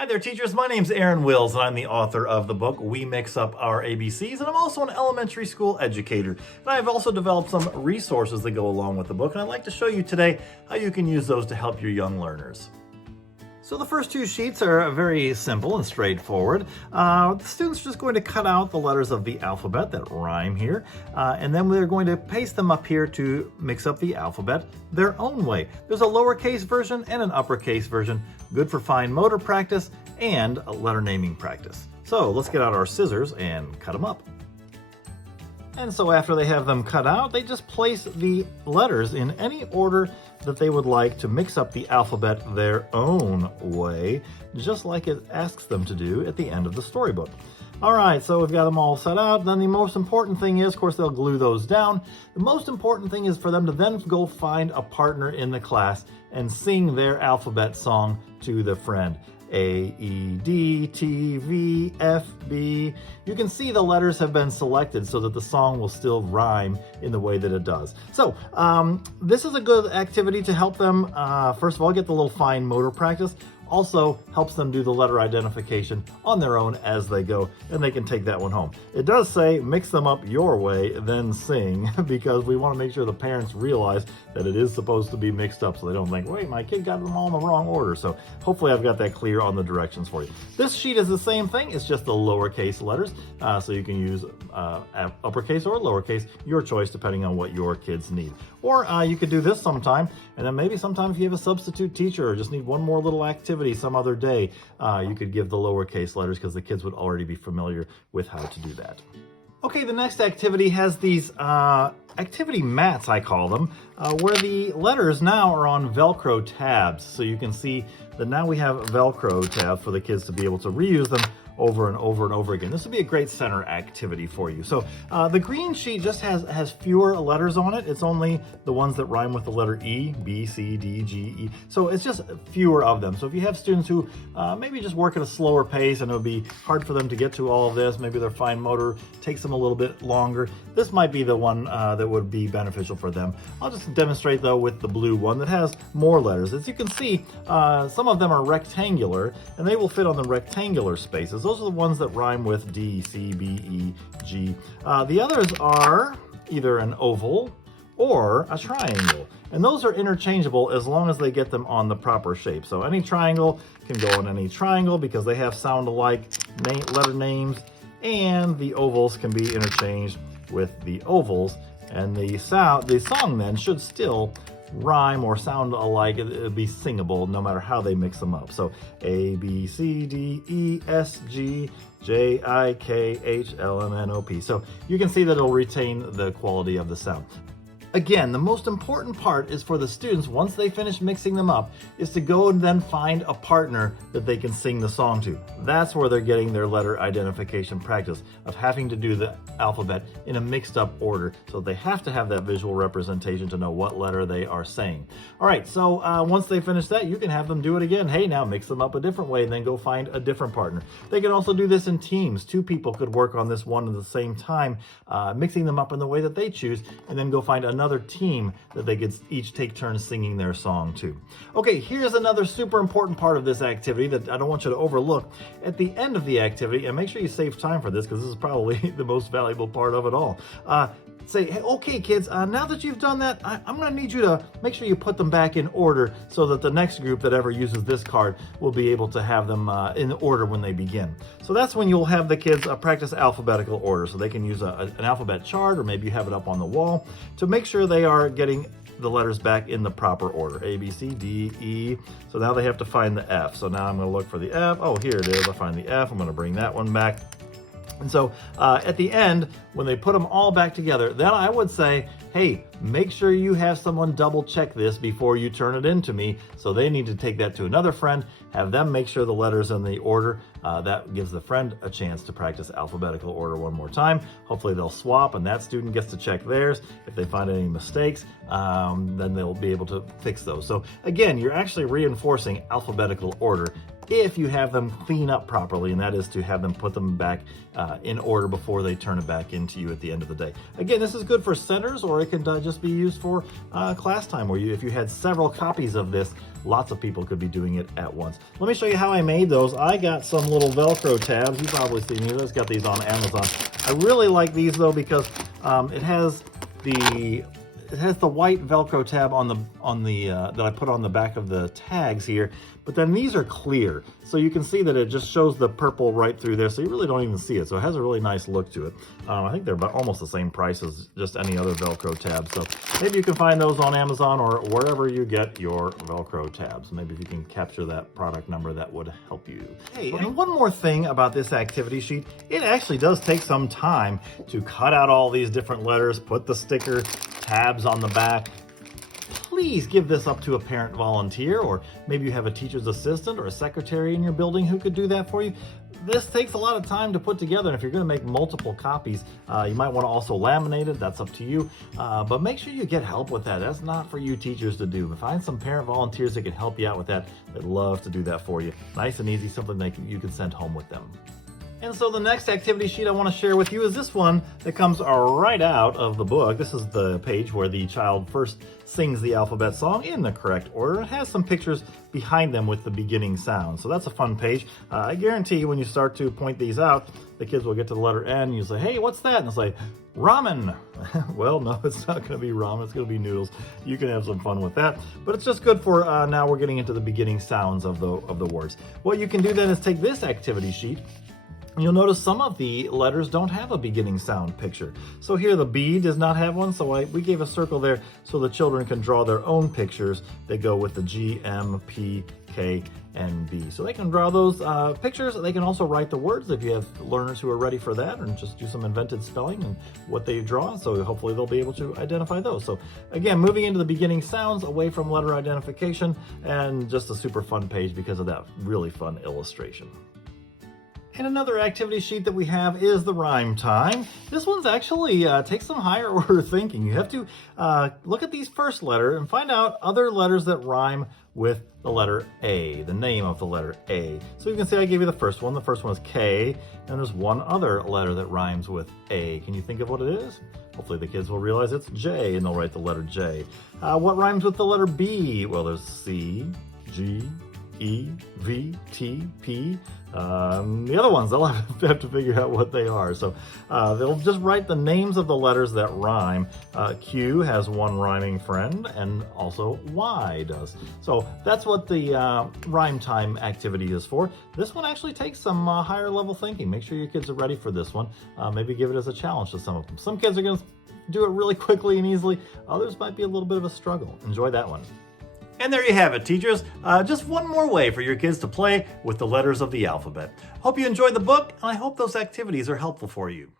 Hi there, teachers. My name's Aaron Wills, and I'm the author of the book, We Mix Up Our ABCs, and I'm also an elementary school educator. And I've also developed some resources that go along with the book, and I'd like to show you today how you can use those to help your young learners. So the first two sheets are very simple and straightforward. The students are just going to cut out the letters of the alphabet that rhyme here, and then we're going to paste them up here to mix up the alphabet their own way. There's a lowercase version and an uppercase version, good for fine motor practice and a letter naming practice. So let's get out our scissors and cut them up. And so after they have them cut out, they just place the letters in any order that they would like to mix up the alphabet their own way, just like it asks them to do at the end of the storybook. All right, so we've got them all set out. Then the most important thing is, of course, they'll glue those down. The most important thing is for them to then go find a partner in the class and sing their alphabet song to the friend. A, E, D, T, V, F, B. You can see the letters have been selected so that the song will still rhyme in the way that it does. So this is a good activity to help them, first of all, get the little fine motor practice. Also helps them do the letter identification on their own as they go, and they can take that one home. It does say mix them up your way, then sing, because we want to make sure the parents realize that it is supposed to be mixed up so they don't think, wait, my kid got them all in the wrong order. So hopefully I've got that clear on the directions for you. This sheet is the same thing, it's just the lowercase letters, so you can use uppercase or lowercase, your choice depending on what your kids need. Or you could do this sometime, and then maybe sometime if you have a substitute teacher or just need one more little activity some other day, you could give the lowercase letters because the kids would already be familiar with how to do that. Okay, the next activity has these activity mats, I call them, where the letters now are on Velcro tabs. So you can see that now we have Velcro tabs for the kids to be able to reuse them over and over and over again. This would be a great center activity for you. So the green sheet just has fewer letters on it. It's only the ones that rhyme with the letter E, B, C, D, G, E. So it's just fewer of them. So if you have students who maybe just work at a slower pace and it would be hard for them to get to all of this, maybe their fine motor takes them a little bit longer, this might be the one that would be beneficial for them. I'll just demonstrate though with the blue one that has more letters. As you can see, some of them are rectangular and they will fit on the rectangular spaces. Those are the ones that rhyme with D, C, B, E, G. The others are either an oval or a triangle. And those are interchangeable as long as they get them on the proper shape. So any triangle can go on any triangle because they have sound-alike letter names, and the ovals can be interchanged with the ovals. And the song then should still rhyme or sound alike. It'll be singable no matter how they mix them up. So A, B, C, D, E, S, G, J, I, K, H, L, M, N, O, P. So you can see that it'll retain the quality of the sound. Again, the most important part is for the students, once they finish mixing them up, is to go and then find a partner that they can sing the song to. That's where they're getting their letter identification practice of having to do the alphabet in a mixed up order. So they have to have that visual representation to know what letter they are saying. All right, so once they finish that, you can have them do it again. Hey, now mix them up a different way and then go find a different partner. They can also do this in teams. Two people could work on this one at the same time, mixing them up in the way that they choose, and then go find another team that they could each take turns singing their song to. Okay, here's another super important part of this activity that I don't want you to overlook. At the end of the activity, and make sure you save time for this because this is probably the most valuable part of it all. Say, hey, okay, kids, now that you've done that, I'm going to need you to make sure you put them back in order so that the next group that ever uses this card will be able to have them in order when they begin. So that's when you'll have the kids practice alphabetical order. So they can use an alphabet chart, or maybe you have it up on the wall to make sure they are getting the letters back in the proper order. A, B, C, D, E. So now they have to find the F. So now I'm going to look for the F. Oh, here it is. I find the F. I'm going to bring that one back. And so at the end, when they put them all back together, then I would say, hey, make sure you have someone double check this before you turn it in to me. So they need to take that to another friend, have them make sure the letters in the order. That gives the friend a chance to practice alphabetical order one more time. Hopefully they'll swap and that student gets to check theirs. If they find any mistakes, then they'll be able to fix those. So again, you're actually reinforcing alphabetical order if you have them clean up properly, and that is to have them put them back in order before they turn it back into you at the end of the day. Again, this is good for centers, or it can just be used for class time, where if you had several copies of this, lots of people could be doing it at once. Let me show you how I made those. I got some little Velcro tabs. You've probably seen these. I just got these on Amazon. I really like these though because it has the white Velcro tab on the that I put on the back of the tags here, but then these are clear, so you can see that it just shows the purple right through there, so you really don't even see it. So it has a really nice look to it. I think they're about almost the same price as just any other Velcro tabs. So maybe you can find those on Amazon or wherever you get your Velcro tabs. Maybe if you can capture that product number, that would help you. Hey, and one more thing about this activity sheet, it actually does take some time to cut out all these different letters, put the sticker tabs on the back. Please give this up to a parent volunteer, or maybe you have a teacher's assistant or a secretary in your building who could do that for you. This takes a lot of time to put together, and if you're going to make multiple copies, you might want to also laminate it. That's up to you, but make sure you get help with that. That's not for you teachers to do. Find some parent volunteers that can help you out with that. They'd love to do that for you. Nice and easy, something you can send home with them. And so the next activity sheet I want to share with you is this one that comes right out of the book. This is the page where the child first sings the alphabet song in the correct order. It has some pictures behind them with the beginning sound. So that's a fun page. I guarantee you when you start to point these out, the kids will get to the letter N and you say, hey, what's that? And it's like, ramen. Well, no, it's not going to be ramen. It's going to be noodles. You can have some fun with that. But it's just good for now we're getting into the beginning sounds of the words. What you can do then is take this activity sheet. You'll notice some of the letters don't have a beginning sound picture. So here the B does not have one, so we gave a circle there so the children can draw their own pictures. They go with the G, M, P, K, and B. So they can draw those pictures. They can also write the words if you have learners who are ready for that, and just do some invented spelling and what they draw. So hopefully they'll be able to identify those. So again, moving into the beginning sounds, away from letter identification, and just a super fun page because of that really fun illustration. And another activity sheet that we have is the rhyme time. This one's actually takes some higher order thinking. You have to look at these first letter and find out other letters that rhyme with the letter A, the name of the letter A. So you can see I gave you the first one. The first one is K, and there's one other letter that rhymes with A. Can you think of what it is? Hopefully the kids will realize it's J, and they'll write the letter J. What rhymes with the letter B? Well, there's C, G, E, V, T, P. The other ones, they'll have to figure out what they are. So they'll just write the names of the letters that rhyme. Q has one rhyming friend, and also Y does. So that's what the rhyme time activity is for. This one actually takes some higher level thinking. Make sure your kids are ready for this one. Maybe give it as a challenge to some of them. Some kids are going to do it really quickly and easily. Others might be a little bit of a struggle. Enjoy that one. And there you have it, teachers. Just one more way for your kids to play with the letters of the alphabet. Hope you enjoyed the book, and I hope those activities are helpful for you.